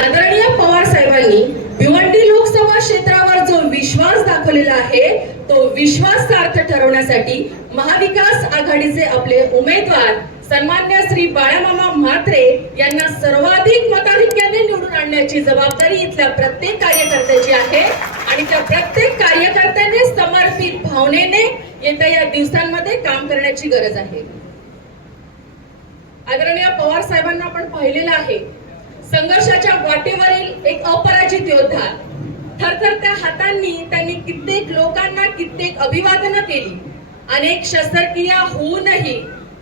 आदरणीय पवार साहेबांनी भिवंडी लोकसभा क्षेत्रावर जो विश्वास दाखवलेला आहे तो विश्वास सार्थ ठरवण्यासाठी महाविकास आघाडीचे आपले उमेदवार सन्मान्य श्री बाळामामा म्हात्रे यांना सर्वाधिक मताधिक्याने निवडून आणण्याची जबाबदारी इथल्या प्रत्येक कार्यकर्त्याची आहे. आणि त्या प्रत्येक कार्यकर्त्याने समर्पित भावनेने येत्या या दिवसांमध्ये काम करण्याची गरज आहे. आदरणीय पवार साहेबांना आपण पाहिलेलं आहे संघर्षाच्या वाटेवरील एक अपराजित योद्धा. थरथरत्या हातांनी त्यांनी कित्येक लोकांना कित्येक अभिवादनं केली. अनेक शस्त्रक्रिया होऊनही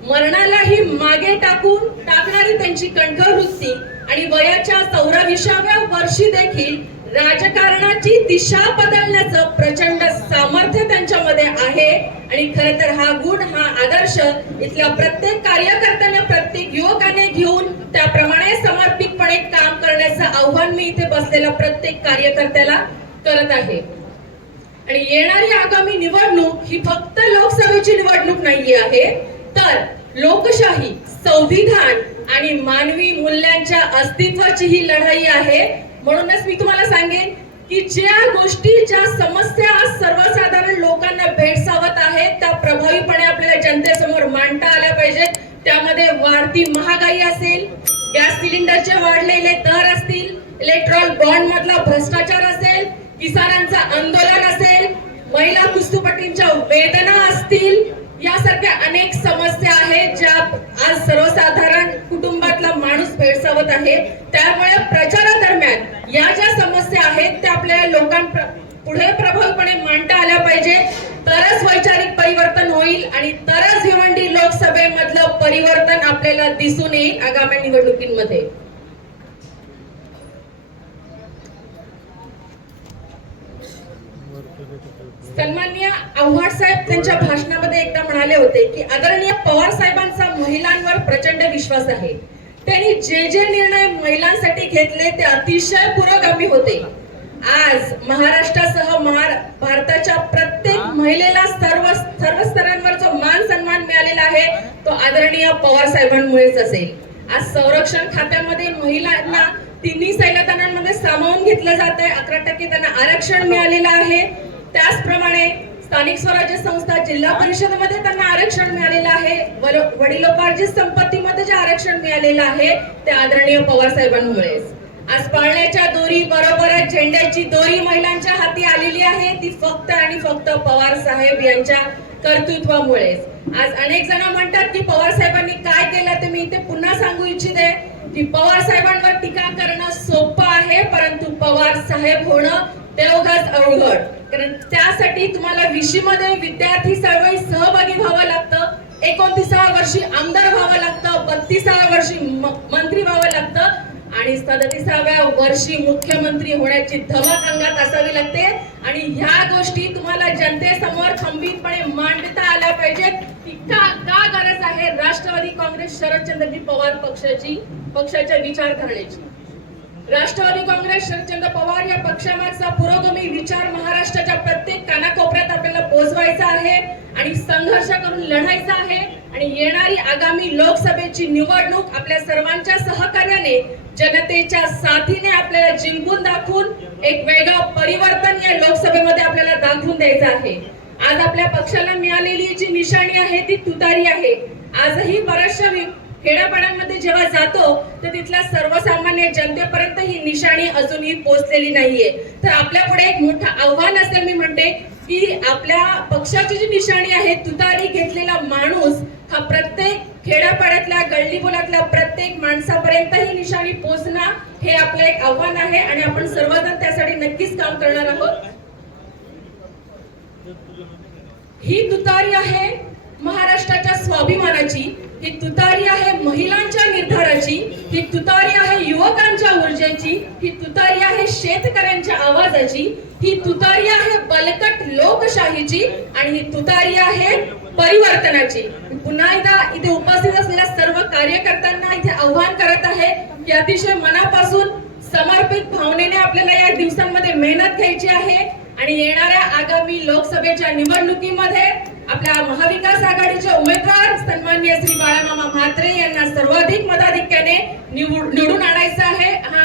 मरणालाही मागे टाकून टाकणारी त्यांची कंठ वृत्ती आणि वयाच्या चौराविसाव्या वर्षी देखील राजकारणाची दिशा बदलण्याचं प्रचंड सामर्थ्य त्यांच्यामध्ये आहे. आणि खर तर हा गुण हा आदर्श इथल्या प्रत्येक कार्यकर्त्याने प्रत्येक युवकाने घेऊन त्याप्रमाणे समर्पित समर्पितपणे काम करण्याचं आव्हान मी इथे बसलेल्या प्रत्येक कार्यकर्त्याला करत आहे. आणि येणारी आगामी निवडणूक ही फक्त लोकसभेची निवडणूक नाही आहे तर लोकशाही संविधान आणि मानवी मूल्यांच्या अस्तित्वाची ही लढाई आहे. म्हणूनच मी तुम्हाला सांगेन की ज्या गोष्टी ज्या समस्या आज सर्वसाधारण लोकांना भेडसावत आहेत त्या प्रभावीपणे आपल्याला जनतेसमोर मांडता आल्या पाहिजेत. त्यामध्ये वाढती महागाई असेल गॅस सिलेंडरचे वाढलेले दर असतील इलेक्ट्रॉल बॉन्ड मधला भ्रष्टाचार असेल किसानांचं आंदोलन असेल महिला कुस्तीपटींच्या वेदना असतील यासारख्या अनेक समस्या आहेत ज्या आज सर्वसाधारण कुटुंबातला माणूस भेडसावत आहे. त्यामुळे प्रचारादरम्यान या ज्या समस्या आहेत त्या आपल्या लोकांप्र पुढे प्रभावीपणे मांडता आल्या पाहिजे तरच वैचारिक परिवर्तन होईल आणि तरच भिवंडी लोकसभेमधला परिवर्तन आपल्याला दिसून येईल आगामी निवडणुकीमध्ये. सन्मान्य आव्हाड साहेब त्यांच्या भाषणामध्ये एकदा म्हणाले होते की आदरणीय पवार साहेबांचा महिलांवर प्रचंड विश्वास आहे. त्यांनी जे जे निर्णय महिलांसाठी घेतले ते अतिशय पुरोगामी होते. आज महाराष्ट्रासह महार भारताच्या प्रत्येक महिलेला सर्व सर्व स्तरांवर जो मान सन्मान मिळालेला आहे तो आदरणीय पवार साहेबांमुळेच असेल. आज संरक्षण खात्यामध्ये महिलांना तिन्ही सैलतानांमध्ये सामावून घेतलं जात आहे अकरा टक्के त्यांना आरक्षण मिळालेलं आहे. त्याचप्रमाणे स्थानिक स्वराज्य संस्था जिल्हा परिषदेमध्ये त्यांना आरक्षण मिळालेलं आहे. वडिलोपार्जित संपत्तीमध्ये जे आरक्षण मिळालेलं आहे ते आदरणीय पवार साहेबांमुळेच. आज पाळण्याच्या दोरी बरोबरच झेंड्याची दोरी महिलांच्या हाती आलेली आहे. ती फक्त आणि फक्त पवार साहेब यांच्या कर्तृत्वामुळेच आज अनेक जण म्हणतात की पवार साहेबांनी काय केलं ते मी इथे पुन्हा सांगू इच्छिते की पवार साहेबांवर टीका करणं सोपं आहे परंतु पवार साहेब होणं तेवढाच अवघड. कारण त्यासाठी तुम्हाला विशीमध्ये विद्यार्थी चळवळीत सहभागी व्हावं लागतं. एकोणतीसाव्या वर्षी आमदार व्हावं लागतं. बत्तीसाव्या वर्षी म- मंत्री व्हावं लागतं आणि सदतीसाव्या वर्षी मुख्यमंत्री होण्याची धमक अंगात असावी लागते. आणि ह्या गोष्टी तुम्हाला जनतेसमोर खंबीरपणे मांडता आल्या पाहिजेत. की का का गरज आहे राष्ट्रवादी काँग्रेस शरदचंद्रजी पवार पक्षाची पक्षाच्या विचारधारणेची? राष्ट्रवादी काँग्रेस शरदचंद्र पवार या पक्षामागचा पुरोगामी विचार महाराष्ट्राच्या प्रत्येक कानाकोपऱ्यात आपल्याला पोहोचवायचा आहे आणि संघर्ष करून लढायचा आहे. आणि येणारी आगामी लोकसभेची निवडणूक आपल्या सर्वांच्या सहकार्याने जनतेच्या साथीने आपल्याला जिंकून दाखवून एक वेगळं परिवर्तन या लोकसभेमध्ये आपल्याला दाखवून द्यायचं आहे. आज आपल्या पक्षाला मिळालेली जी निशाणी आहे ती तुतारी आहे. आजही बऱ्याचशा खेड्यापाड्यांमध्ये जेव्हा जातो तर तिथल्या सर्वसामान्य जनतेपर्यंत ही निशाणी अजूनही पोहोचलेली नाहीये. तर आपल्या पुढे एक मोठं आव्हान असेल मी म्हणते की आपल्या पक्षाची जी निशाणी आहे तुतारी घेतलेला माणूस हा प्रत्येक खेड्यापाड्यातल्या गल्लीबोलातल्या प्रत्येक माणसापर्यंत ही निशाणी पोहोचणं हे आपलं एक आव्हान आहे आणि आपण सर्वजण त्यासाठी नक्कीच काम करणार आहोत. ही तुतारी आहे महाराष्ट्राच्या स्वाभिमानाची. ही तुतारी आहे महिलांच्या निर्धाराची ही तुतारी आहे युवकांच्या ऊर्जेची ही तुतारी आहे शेतकऱ्यांच्या आवाजाची ही तुतारी आहे बलकट लोकशाहीची आणि ही तुतारी आहे परिवर्तनाची. पुन्हा एकदा इथे उपस्थित असलेल्या सर्व कार्यकर्त्यांना इथे आव्हान करत आहे की अतिशय मनापासून समर्पित भावनेने आपल्याला या दिवसांमध्ये मेहनत घ्यायची आहे. आणि येणाऱ्या आगामी लोकसभेच्या निवडणुकीमध्ये आपल्या महाविकास आघाडीचे उमेदवार सन्मान्य श्री बाळामामा म्हात्रे यांना सर्वाधिक मताधिक्याने निवडून आणायचं आहे. हा